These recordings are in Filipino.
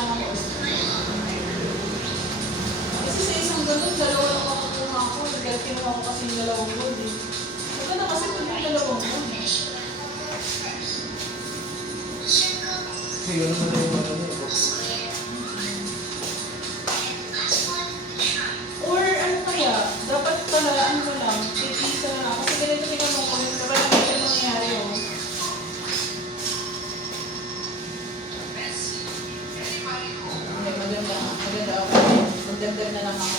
lang ako. Kasi sa isang ganun, dalawa lang makukuha ko. Dahil kinuha ko kasi yung dalawang gold eh. Maganda kasi kung yung dalawang gold. Kasi yun naman yung ano niya. Or ano kaya, dapat pala ano mo lang, titisa na lang. Kasi ganito tinanong ko, yung parang hindi na nangyayari oh. Okay, maganda ako. Magdagdag na lang ako.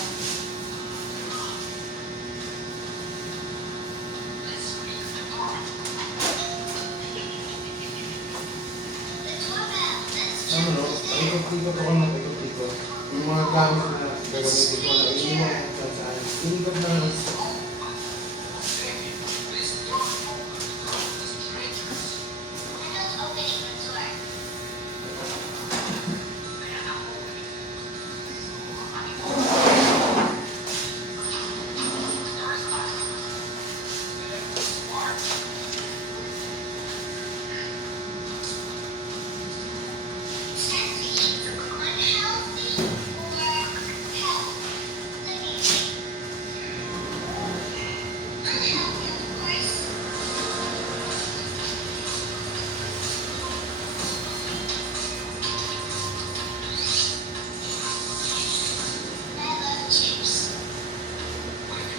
Ano no? Ikot-ikot ako ng ikot-ikot. Yung mga gamit na gagamitin ko na iniwan ko kung saan. Inikot na lang.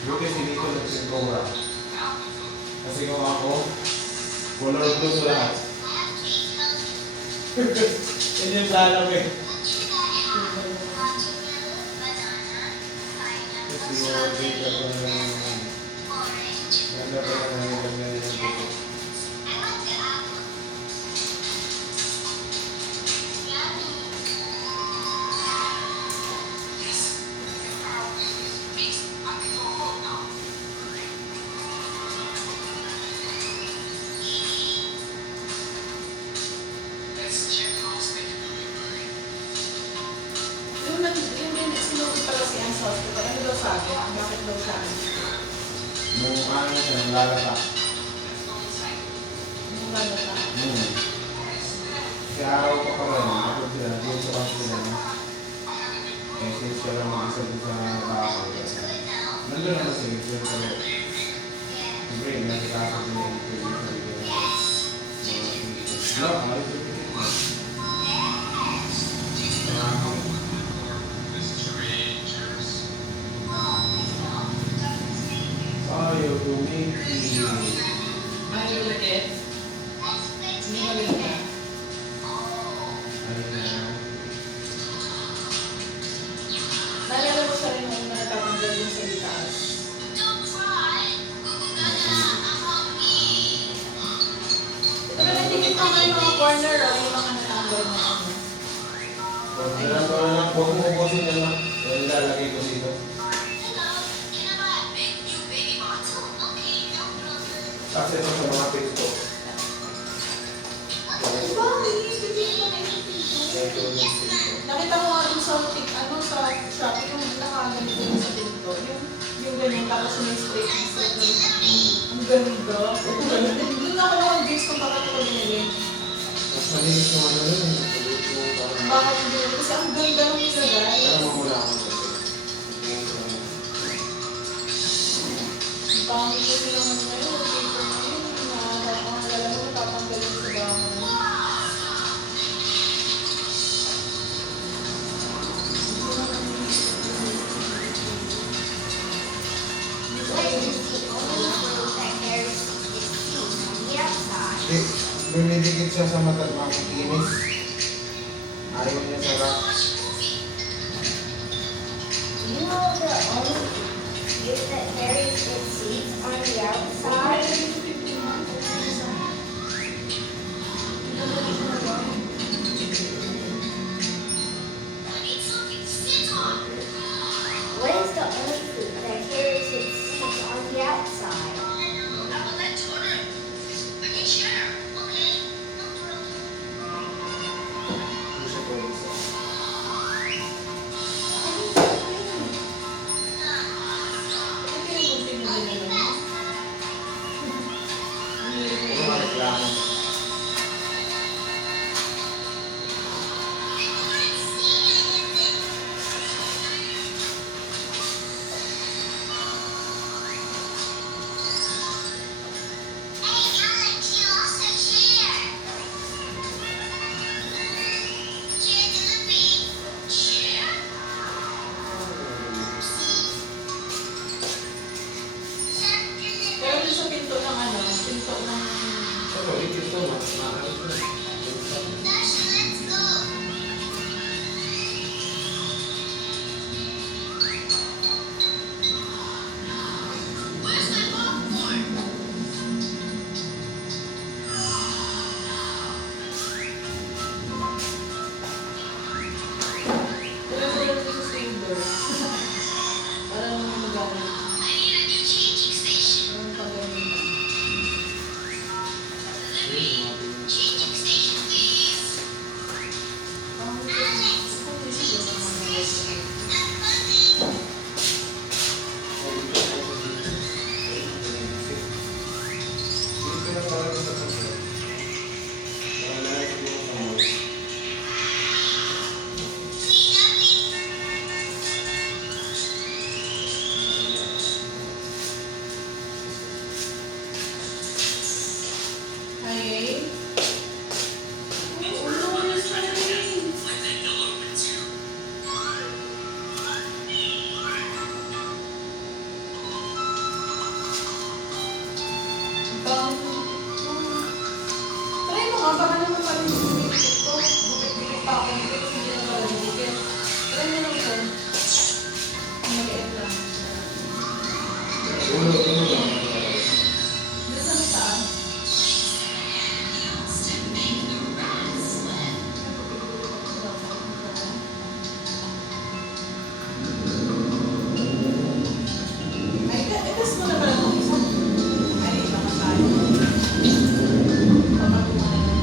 Buti hindi ko nagsintura. Kasi kung ako, color blue sa lahat. Yan yung plano ko eh. Kasi yung dito ko na ganda pa lang ang ganda yung dito. Yung sinuwi pala si Anne sa hospital, ano daw sabi? Bakit daw sabi? Nung ano siya, nung lalata. Yung lalata? Kaya araw pa pa rin, ako sila, doon sa hospital. Eh, since siya lang mag-isa doon sa bahay. Nandun naman siya, doon sa loob. Siyempre, nagkakasap niya yung pwede sa video na mga alis yung pitit mo. Ayaw tumiki. Ayaw ulit? Hindi magaling na. Ay na. Naalala ko siya rin nung natatanggal yung sa litas. Pero nandikit pa kayo mga corner o yung mga natanggal na ano. Kailan ko na lang, huwag mo ubusin yan lang. Yung lalagay ko dito. Kasi ito sa mga page ko. Diba? Nakita ko nga yung sa ano sa shop, yung nakaganito yung sa pinto. Yung ganyan, tapos may straight na straight na ang ganda. Doon ako nakang-gaze kung bakit ako binili. Mas malinis yung ano yun. Bakit hindi? Kasi ang ganda ng nilagay. Pero mamula ako. Ang pangit ko silang ano ngayon, yung paper na yun, alam mo, natatanggalin sa bahay. Dumidikit siya sa mata at makikinis. Ayaw niya sa rock. You know the only gift that carries its seeds on the outside? What is the only fruit that carries its seeds on the outside? Hindi siya pwede sa... Ito yung binili naman. pangit yung try mo nga, baka naman pala yung bumibigit ko. Bumibigit pa ako nito, hindi na pala bumibigit. Try mo lang ito. Mag-e-et lang. Ulo lang. Dito sa may taas. Ay, itas mo na pala itong isa. Ay, iba ka tayo. Papatungan na lang.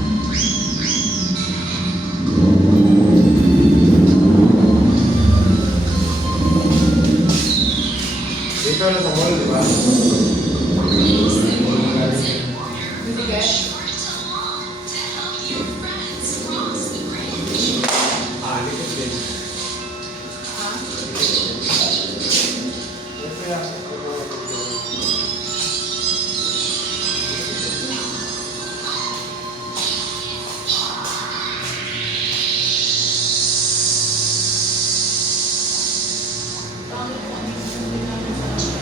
Dito na sa mall, di ba? Bibigay? Likod din. Ha? Kaya, Pangit kung ano yung sasabihin namin sa akin.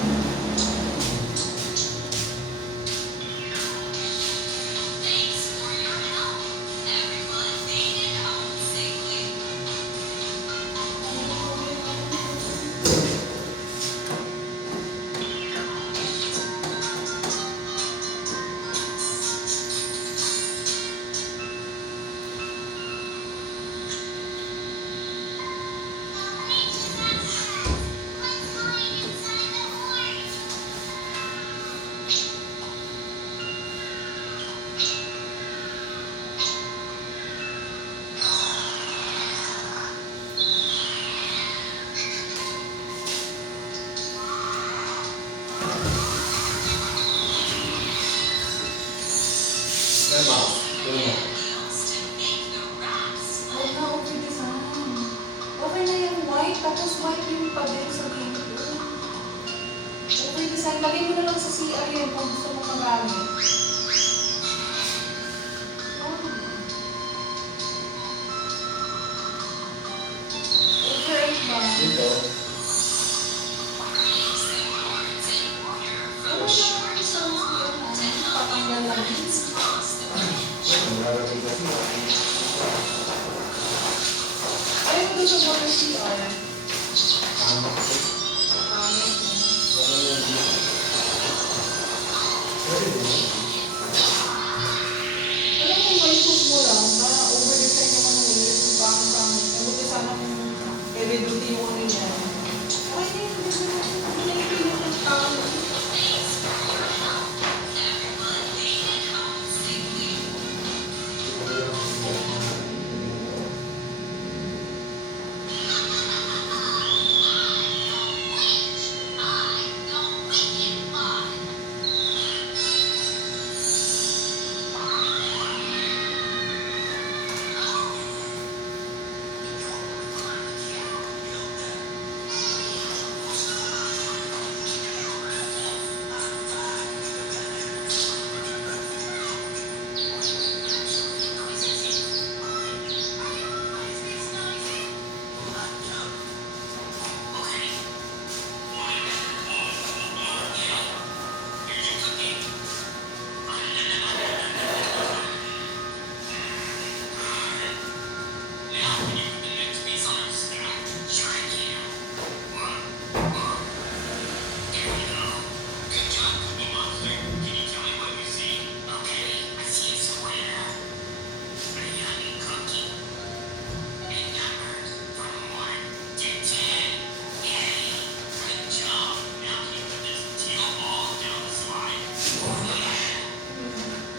Diba? Diba? Huwag na okay design. Okay na yung white, tapos white yung pader sa dito. Okay design. Lagay mo na lang sa CR yun kung gusto mo magamit. Okay ba? Dito. Ano yung sa CR namin? Patanggal lang. Malalagay kasi. Ayaw mo doon sa water CR. Tama. Pangit mo. Pwede din. Alam mo, may cook mo lang na over-design naman ng ulit yung pangit-pangit. Mabuti sana kung pwede duty yung ano niya. Ay, hindi na yung ng pangit.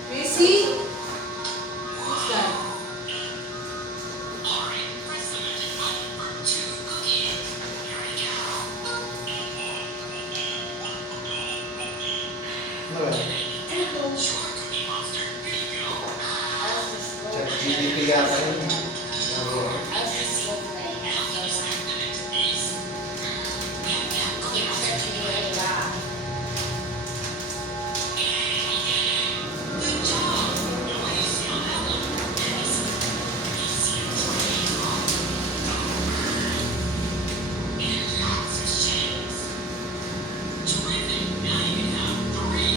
Messi? What's that? Ano ba? Ano to? ChatGPT yata yun.